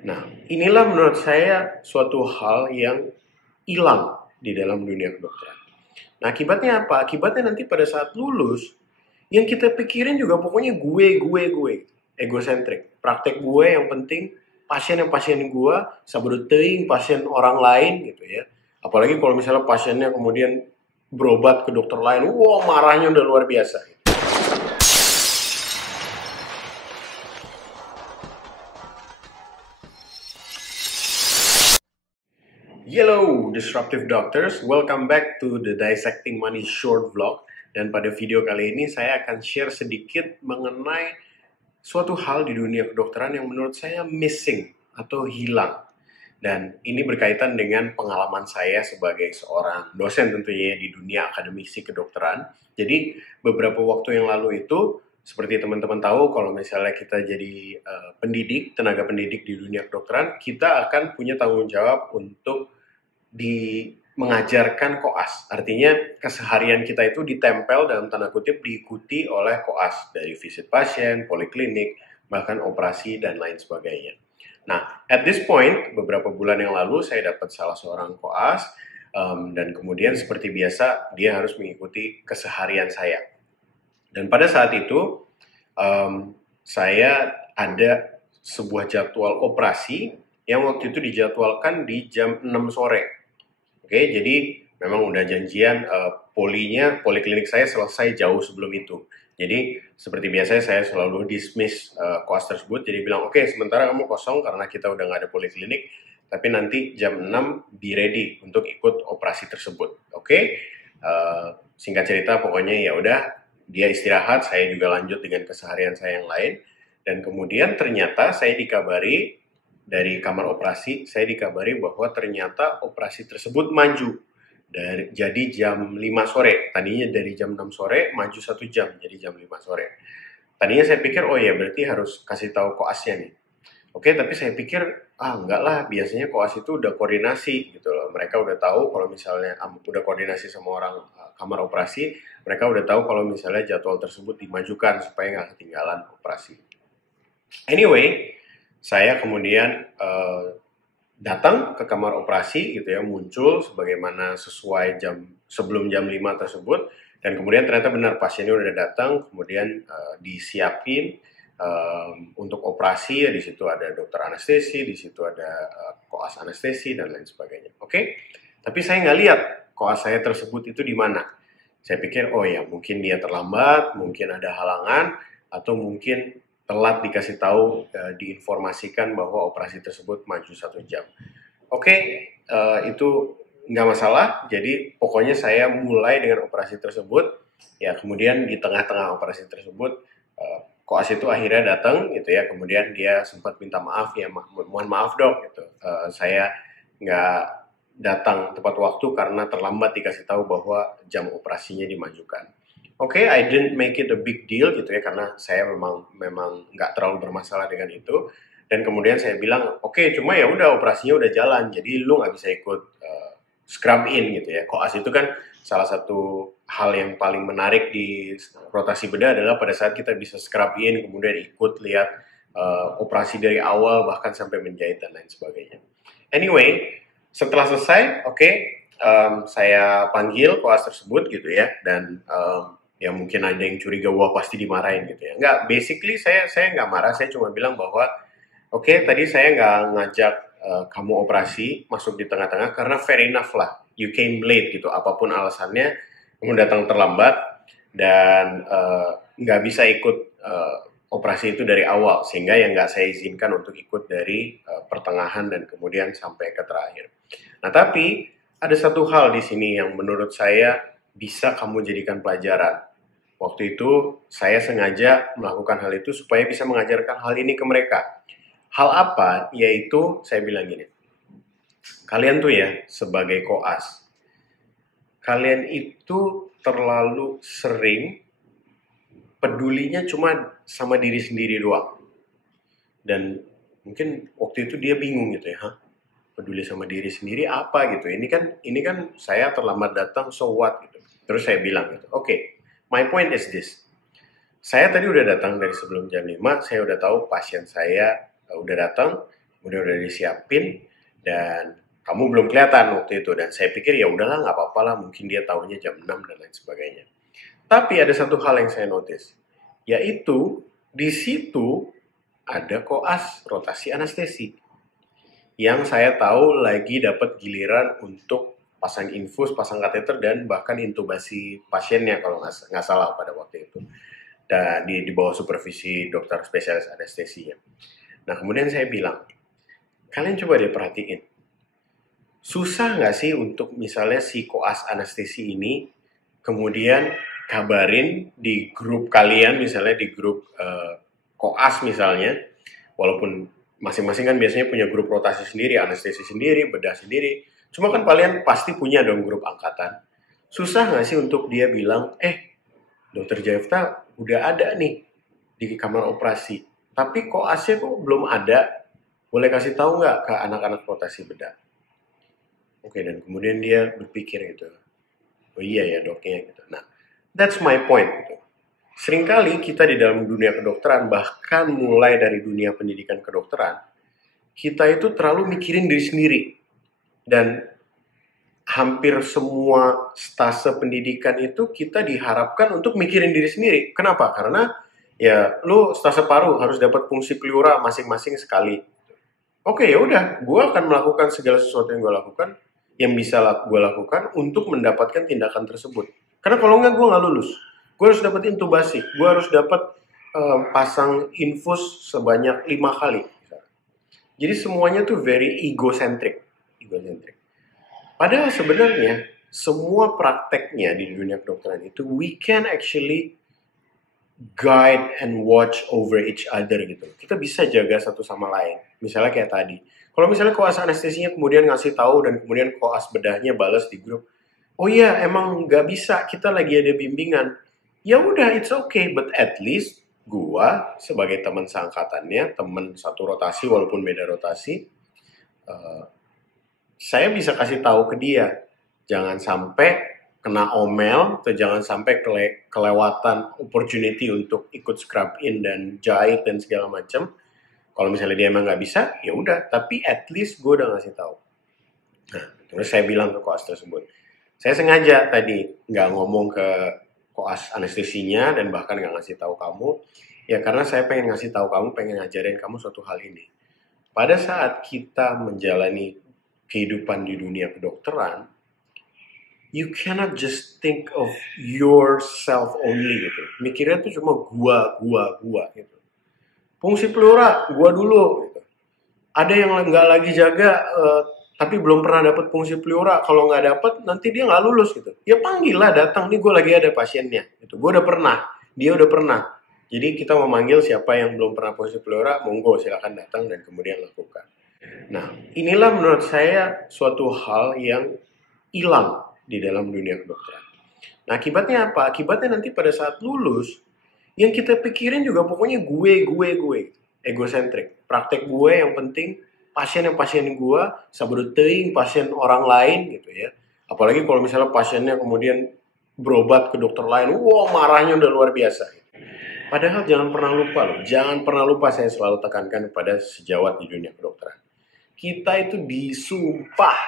Nah, inilah menurut saya suatu hal yang hilang di dalam dunia kedokteran. Nah, akibatnya apa? Akibatnya nanti pada saat lulus, yang kita pikirin juga pokoknya gue. Egosentrik. Praktek gue yang penting, pasien yang pasien gue, sabodo teuing pasien orang lain gitu ya. Apalagi kalau misalnya pasiennya kemudian berobat ke dokter lain, wah marahnya udah luar biasa. Hello, disruptive doctors. Welcome back to the Dissecting Money short vlog. Dan pada video kali ini saya akan share sedikit mengenai suatu hal di dunia kedokteran yang menurut saya missing atau hilang. Dan ini berkaitan dengan pengalaman saya sebagai seorang dosen tentunya di dunia akademisi kedokteran. Jadi beberapa waktu yang lalu itu, seperti teman-teman tahu, kalau misalnya kita jadi pendidik, tenaga pendidik di dunia kedokteran, kita akan punya tanggung jawab untuk mengajarkan koas. Artinya keseharian kita itu ditempel dalam tanda kutip diikuti oleh koas dari visit pasien, poliklinik, bahkan operasi dan lain sebagainya. Nah, at this point, beberapa bulan yang lalu saya dapat salah seorang koas dan kemudian seperti biasa dia harus mengikuti keseharian saya. Dan pada saat itu saya ada sebuah jadwal operasi yang waktu itu dijadwalkan di jam 6 sore. Oke, jadi memang udah janjian poliklinik saya selesai jauh sebelum itu. Jadi seperti biasa saya selalu dismiss koas tersebut. Jadi bilang oke, sementara kamu kosong karena kita udah nggak ada poliklinik. Tapi nanti jam 6 be ready untuk ikut operasi tersebut. Oke, singkat cerita pokoknya ya udah dia istirahat, saya juga lanjut dengan keseharian saya yang lain. Dan kemudian ternyata saya dikabari dari kamar operasi, saya dikabari bahwa ternyata operasi tersebut maju. Jadi jam 5 sore, tadinya dari jam 6 sore maju 1 jam, jadi jam 5 sore. Tadinya saya pikir, oh ya berarti harus kasih tahu koasnya nih. Oke, tapi saya pikir, enggak lah, biasanya koas itu udah koordinasi gitu loh. Mereka udah tahu kalau misalnya udah koordinasi sama orang kamar operasi, mereka udah tahu kalau misalnya jadwal tersebut dimajukan supaya nggak ketinggalan operasi. Anyway, saya kemudian datang ke kamar operasi gitu ya, muncul sebagaimana sesuai sebelum jam 5 tersebut, dan kemudian ternyata benar pasiennya udah datang, kemudian disiapin untuk operasi ya. Di situ ada dokter anestesi, di situ ada koas anestesi dan lain sebagainya. Oke, tapi saya nggak lihat koas saya tersebut itu di mana. Saya pikir oh ya mungkin dia terlambat, mungkin ada halangan, atau mungkin telat dikasih tahu, diinformasikan bahwa operasi tersebut maju 1 jam. Oke, itu nggak masalah. Jadi pokoknya saya mulai dengan operasi tersebut. Ya kemudian di tengah-tengah operasi tersebut, koas itu akhirnya datang gitu ya. Kemudian dia sempat minta maaf ya, mohon maaf dok gitu. Saya nggak datang tepat waktu karena terlambat dikasih tahu bahwa jam operasinya dimajukan. Oke, I didn't make it a big deal gitu ya, karena saya memang nggak terlalu bermasalah dengan itu. Dan kemudian saya bilang, oke, cuma ya udah operasinya udah jalan, jadi lu nggak bisa ikut scrub in gitu ya. Koas itu kan salah satu hal yang paling menarik di rotasi bedah adalah pada saat kita bisa scrub in, kemudian ikut lihat operasi dari awal bahkan sampai menjahit dan lain sebagainya. Anyway, setelah selesai, saya panggil koas tersebut gitu ya, dan ya mungkin ada yang curiga, wah pasti dimarahin gitu ya. Enggak, basically saya nggak marah, saya cuma bilang bahwa oke, tadi saya nggak ngajak kamu operasi masuk di tengah-tengah karena fair enough lah, you came late gitu, apapun alasannya, kamu datang terlambat dan nggak bisa ikut operasi itu dari awal, sehingga yang nggak saya izinkan untuk ikut dari pertengahan dan kemudian sampai ke terakhir. Nah tapi ada satu hal di sini yang menurut saya bisa kamu jadikan pelajaran. Waktu itu saya sengaja melakukan hal itu supaya bisa mengajarkan hal ini ke mereka. Hal apa? Yaitu saya bilang gini, kalian tuh ya sebagai koas, kalian itu terlalu sering pedulinya cuma sama diri sendiri doang. Dan mungkin waktu itu dia bingung gitu ya, peduli sama diri sendiri apa gitu. Ini kan saya terlambat datang, so what gitu. Terus saya bilang gitu, oke, my point is this. Saya tadi udah datang dari sebelum jam 5, saya udah tahu pasien saya udah datang, kemudian udah disiapin, dan kamu belum kelihatan waktu itu. Dan saya pikir ya udahlah, nggak apa-apa lah, mungkin dia tahunya jam 6 dan lain sebagainya. Tapi ada satu hal yang saya notice, yaitu di situ ada koas rotasi anestesi yang saya tahu lagi dapat giliran untuk pasang infus, pasang kateter, dan bahkan intubasi pasiennya kalau nggak salah pada waktu itu. Dan di bawah supervisi dokter spesialis anestesinya. Nah, kemudian saya bilang, kalian coba deh perhatiin, susah nggak sih untuk misalnya si koas anestesi ini kemudian kabarin di grup kalian, misalnya di grup koas misalnya, walaupun masing-masing kan biasanya punya grup rotasi sendiri, anestesi sendiri, bedah sendiri. Cuma kan kalian pasti punya dong grup angkatan. Susah nggak sih untuk dia bilang, Dokter Jefta udah ada nih di kamar operasi, tapi koasnya kok belum ada. Boleh kasih tahu nggak ke anak-anak rotasi bedah? Oke, dan kemudian dia berpikir gitu, oh iya ya doknya gitu. Nah, that's my point gitu. Seringkali kita di dalam dunia kedokteran, bahkan mulai dari dunia pendidikan kedokteran, kita itu terlalu mikirin diri sendiri. Dan hampir semua stase pendidikan itu kita diharapkan untuk mikirin diri sendiri. Kenapa? Karena ya lu stase paru harus dapat fungsi pleura masing-masing sekali. Oke, ya udah, gue akan melakukan segala sesuatu yang gue lakukan, yang bisa gue lakukan untuk mendapatkan tindakan tersebut. Karena kalau nggak, gue nggak lulus. Gue harus dapat intubasi, gue harus dapat pasang infus sebanyak 5 kali. Jadi semuanya tuh very egocentric. Padahal sebenarnya semua prakteknya di dunia kedokteran itu we can actually guide and watch over each other gitu. Kita bisa jaga satu sama lain. Misalnya kayak tadi. Kalau misalnya koas anestesinya kemudian ngasih tahu dan kemudian koas bedahnya balas di grup, oh iya emang nggak bisa, kita lagi ada bimbingan. Ya udah, it's okay, but at least gua sebagai teman seangkatannya, teman satu rotasi walaupun beda rotasi, saya bisa kasih tahu ke dia, jangan sampai kena omel atau jangan sampai kelewatan opportunity untuk ikut scrub in dan jahit dan segala macam. Kalau misalnya dia emang nggak bisa, ya udah. Tapi at least gue udah ngasih tahu. Nah, terus saya bilang ke koas tersebut, saya sengaja tadi nggak ngomong ke koas anestesinya dan bahkan nggak ngasih tahu kamu, ya karena saya pengen ngasih tahu kamu, pengen ngajarin kamu suatu hal ini. Pada saat kita menjalani kehidupan di dunia kedokteran, you cannot just think of yourself only gitu. Mikirnya tuh cuma gua gitu. Fungsi pleura gua dulu gitu. Ada yang nggak lagi jaga tapi belum pernah dapat fungsi pleura. Kalau nggak dapat nanti dia nggak lulus gitu. Ya panggil lah, datang nih, gue lagi ada pasiennya. Gitu. Gue udah pernah, dia udah pernah. Jadi kita memanggil siapa yang belum pernah fungsi pleura, monggo silakan datang dan kemudian lakukan. Nah, inilah menurut saya suatu hal yang hilang di dalam dunia kedokteran. Nah, akibatnya apa? Akibatnya nanti pada saat lulus, yang kita pikirin juga pokoknya gue. Egosentrik. Praktek gue yang penting, pasien gue, sabodo teuing pasien orang lain gitu ya. Apalagi kalau misalnya pasiennya kemudian berobat ke dokter lain, wah marahnya udah luar biasa. Padahal jangan pernah lupa loh, jangan pernah lupa, saya selalu tekankan kepada sejawat di dunia kedokteran. Kita itu disumpah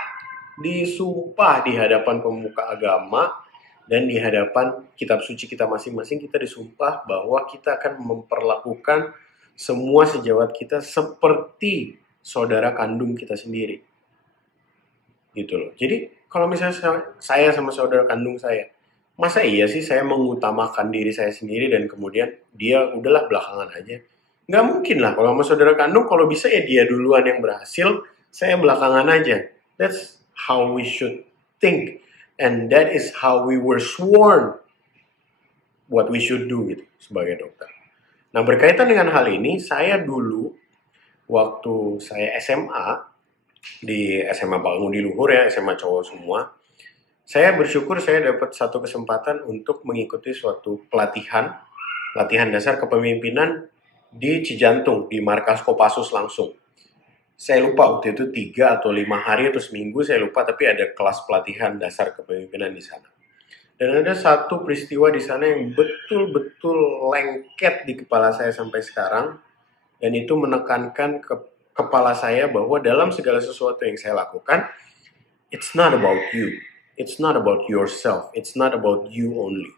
di hadapan pemuka agama dan di hadapan kitab suci kita masing-masing, kita disumpah bahwa kita akan memperlakukan semua sejawat kita seperti saudara kandung kita sendiri. Gitu loh. Jadi kalau misalnya saya sama saudara kandung saya, masa iya sih saya mengutamakan diri saya sendiri dan kemudian dia udahlah belakangan aja? Nggak mungkin lah. Kalau sama saudara kandung, kalau bisa ya dia duluan yang berhasil, saya belakangan aja. That's how we should think. And that is how we were sworn what we should do gitu sebagai dokter. Nah, berkaitan dengan hal ini, saya dulu waktu saya SMA di SMA Bangun Luhur ya, SMA cowok semua, saya bersyukur saya dapat satu kesempatan untuk mengikuti suatu latihan dasar kepemimpinan di Cijantung, di markas Kopassus langsung. Saya lupa waktu itu 3 atau 5 hari atau seminggu, saya lupa, tapi ada kelas pelatihan dasar kepemimpinan di sana. Dan ada satu peristiwa di sana yang betul-betul lengket di kepala saya sampai sekarang, dan itu menekankan kepala saya bahwa dalam segala sesuatu yang saya lakukan, it's not about you, it's not about yourself, it's not about you only.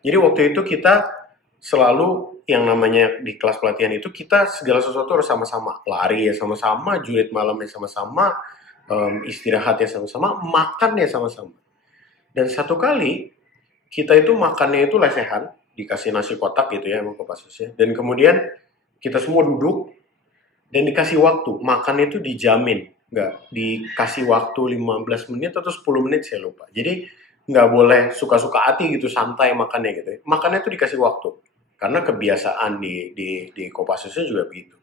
Jadi waktu itu kita selalu yang namanya di kelas pelatihan itu kita segala sesuatu harus sama-sama, lari ya sama-sama, julid malamnya sama-sama, istirahat ya sama-sama, makan ya sama-sama. Dan satu kali kita itu makannya itu lesehan, dikasih nasi kotak gitu ya emang Kopassusnya. Dan kemudian kita semua duduk dan dikasih waktu. Makannya itu dijamin, nggak dikasih waktu 15 menit atau 10 menit saya lupa. Jadi nggak boleh suka-suka hati gitu, santai makannya gitu. Makannya itu dikasih waktu. Karena kebiasaan di Kopassusnya juga begitu.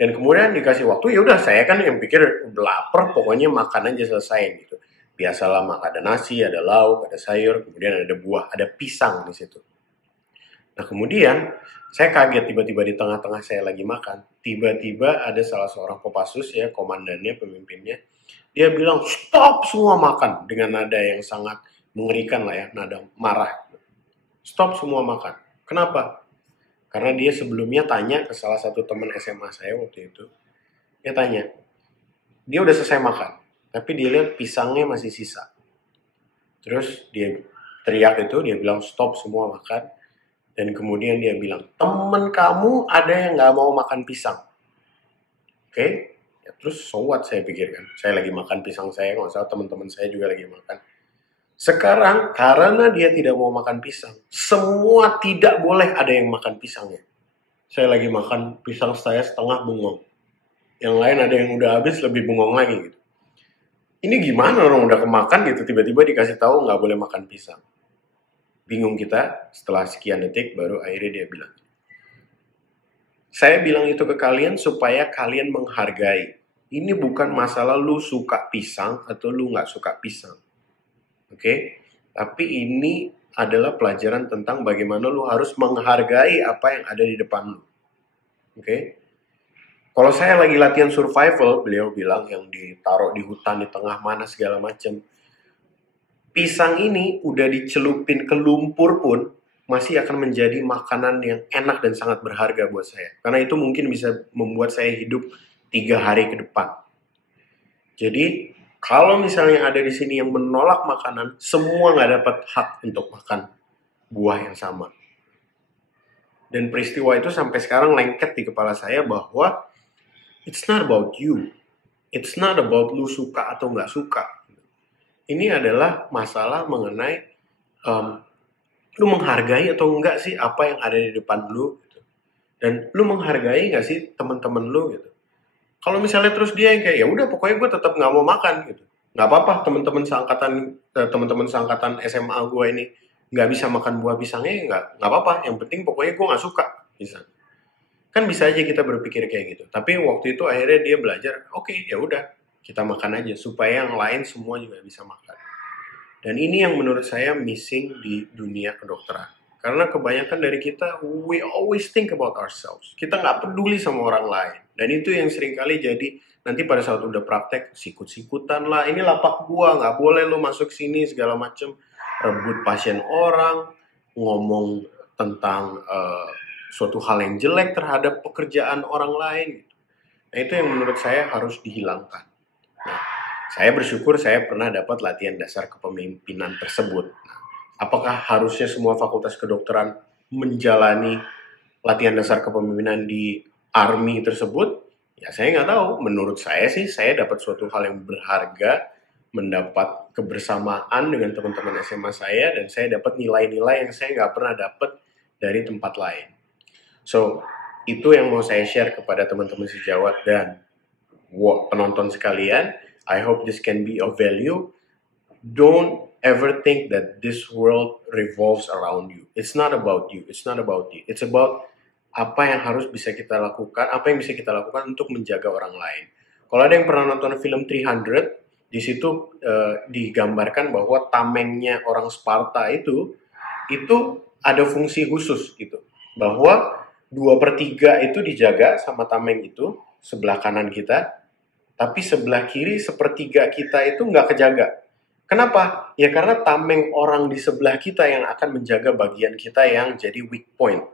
Dan kemudian dikasih waktu, ya udah saya kan yang pikir udah lapar, pokoknya makan aja selesai gitu. Biasalah ada nasi, ada lauk, ada sayur, kemudian ada buah, ada pisang di situ. Nah kemudian saya kaget tiba-tiba di tengah-tengah saya lagi makan, tiba-tiba ada salah seorang Kopassus ya, komandannya, pemimpinnya, dia bilang stop semua makan dengan nada yang sangat mengerikan lah ya, nada marah. Stop semua makan. Kenapa? Karena dia sebelumnya tanya ke salah satu teman SMA saya waktu itu, dia tanya, dia udah selesai makan, tapi dia lihat pisangnya masih sisa. Terus dia teriak itu, dia bilang stop semua makan. Dan kemudian dia bilang, temen kamu ada yang gak mau makan pisang. Oke? Ya, terus so what saya pikirkan. Saya lagi makan pisang saya, kalau salah teman-teman saya juga lagi makan. Sekarang, karena dia tidak mau makan pisang, semua tidak boleh ada yang makan pisangnya. Saya lagi makan pisang saya setengah bengong. Yang lain ada yang udah habis lebih bengong lagi gitu. Ini gimana orang udah kemakan gitu, tiba-tiba dikasih tahu nggak boleh makan pisang. Bingung kita, setelah sekian detik baru akhirnya dia bilang. Saya bilang itu ke kalian supaya kalian menghargai. Ini bukan masalah lu suka pisang atau lu nggak suka pisang. Oke? Tapi ini adalah pelajaran tentang bagaimana lu harus menghargai apa yang ada di depan lu. Oke? Kalau saya lagi latihan survival, beliau bilang yang ditaruh di hutan di tengah mana segala macam. Pisang ini udah dicelupin ke lumpur pun masih akan menjadi makanan yang enak dan sangat berharga buat saya. Karena itu mungkin bisa membuat saya hidup 3 hari ke depan. Jadi kalau misalnya ada di sini yang menolak makanan, semua nggak dapat hak untuk makan buah yang sama. Dan peristiwa itu sampai sekarang lengket di kepala saya bahwa it's not about you. It's not about lu suka atau nggak suka. Ini adalah masalah mengenai lu menghargai atau enggak sih apa yang ada di depan lu. Gitu. Dan lu menghargai nggak sih teman-teman lu gitu. Kalau misalnya terus dia yang kayak ya udah pokoknya gue tetap nggak mau makan gitu. Nggak apa-apa teman-teman seangkatan SMA gue ini nggak bisa makan buah pisangnya nggak apa-apa. Yang penting pokoknya gue nggak suka pisang. Kan bisa aja kita berpikir kayak gitu. Tapi waktu itu akhirnya dia belajar, oke, ya udah, kita makan aja supaya yang lain semua juga bisa makan. Dan ini yang menurut saya missing di dunia kedokteran. Karena kebanyakan dari kita, we always think about ourselves. Kita nggak peduli sama orang lain. Dan itu yang seringkali jadi, nanti pada saat udah praktek, sikut-sikutan lah, ini lapak gua, nggak boleh lo masuk sini, segala macem. Rebut pasien orang, ngomong tentang suatu hal yang jelek terhadap pekerjaan orang lain. Nah itu yang menurut saya harus dihilangkan. Nah, saya bersyukur saya pernah dapat latihan dasar kepemimpinan tersebut. Nah, apakah harusnya semua fakultas kedokteran menjalani latihan dasar kepemimpinan di Army tersebut? Ya saya nggak tahu. Menurut saya sih saya dapat suatu hal yang berharga, mendapat kebersamaan dengan teman-teman SMA saya, dan saya dapat nilai-nilai yang saya nggak pernah dapat dari tempat lain. So, itu yang mau saya share kepada teman-teman sejawat dan penonton sekalian. I hope this can be of value. Don't ever think that this world revolves around you. It's not about you. It's not about you. It's about apa yang harus bisa kita lakukan, apa yang bisa kita lakukan untuk menjaga orang lain. Kalau ada yang pernah nonton film 300, di situ digambarkan bahwa tamengnya orang Sparta itu ada fungsi khusus gitu. Bahwa 2/3 itu dijaga sama tameng itu, sebelah kanan kita, tapi sebelah kiri 1/3 kita itu nggak kejaga. Kenapa? Ya karena tameng orang di sebelah kita yang akan menjaga bagian kita yang jadi weak point,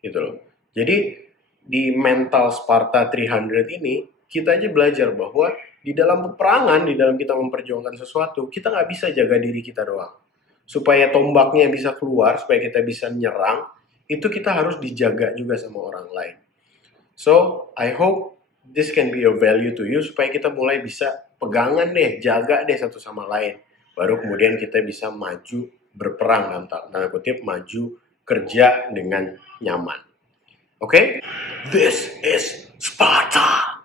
gitu loh. Jadi di mental Sparta 300 ini, kita aja belajar bahwa di dalam peperangan, di dalam kita memperjuangkan sesuatu, kita nggak bisa jaga diri kita doang. Supaya tombaknya bisa keluar, supaya kita bisa nyerang, itu kita harus dijaga juga sama orang lain. So, I hope this can be a value to you, supaya kita mulai bisa pegangan deh, jaga deh satu sama lain. Baru kemudian kita bisa maju berperang, dalam tanda kutip, maju kerja dengan nyaman. Oke? This is Sparta!